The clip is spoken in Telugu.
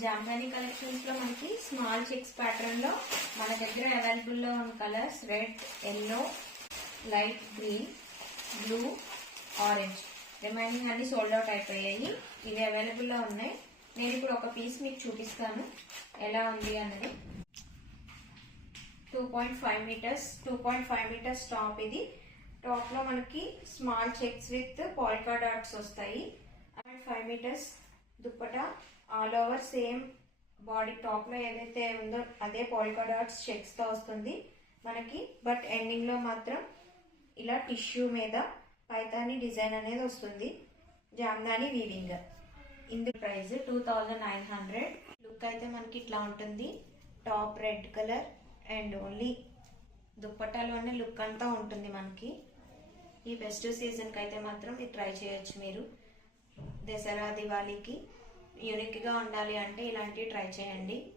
జామ్దాని కలెక్షన్స్ లో మనకి స్మాల్ చెక్స్ ప్యాటర్న్ లో మన దగ్గర అవైలబుల్ లో ఉన్న colours red, yellow, light green, blue, orange. Remaining అన్ని సోల్డ్ అవుట్ అయిపోయాయి. ఇవి అవైలబుల్ లో ఉన్నాయి. నేను ఇప్పుడు ఒక పీస్ మీకు చూపిస్తాను ఎలా ఉంది అన్నది. 2.5 మీటర్స్ టాప్. ఇది టాప్ లో మనకి small checks with polka dots వస్తాయి. 5 metres dupatta all over same body. Top లో ఏదైతే ఉందో అదే పోల్కా డాట్స్ చెక్స్ తో వస్తుంది మనకి. బట్ ఎండింగ్ లో మాత్రం ఇలా టిష్యూ మీద పైతాని డిజైన్ అనేది వస్తుంది. జామ్దాని వీవింగ్. ఇందు ప్రైస్ 2900. లుక్ అయితే మనకి ఇట్లా ఉంటుంది. Top red colour and only దుప్పటాలోనే లుక్ అంతా ఉంటుంది మనకి. ఈ ఫెస్టివ్ సీజన్ కి అయితే మాత్రం ఇది ట్రై చేయొచ్చు మీరు. దసరా, దివాళీకి యూనిక్ గా ఉండాలి అంటే ఇలాంటివి ట్రై చేయండి.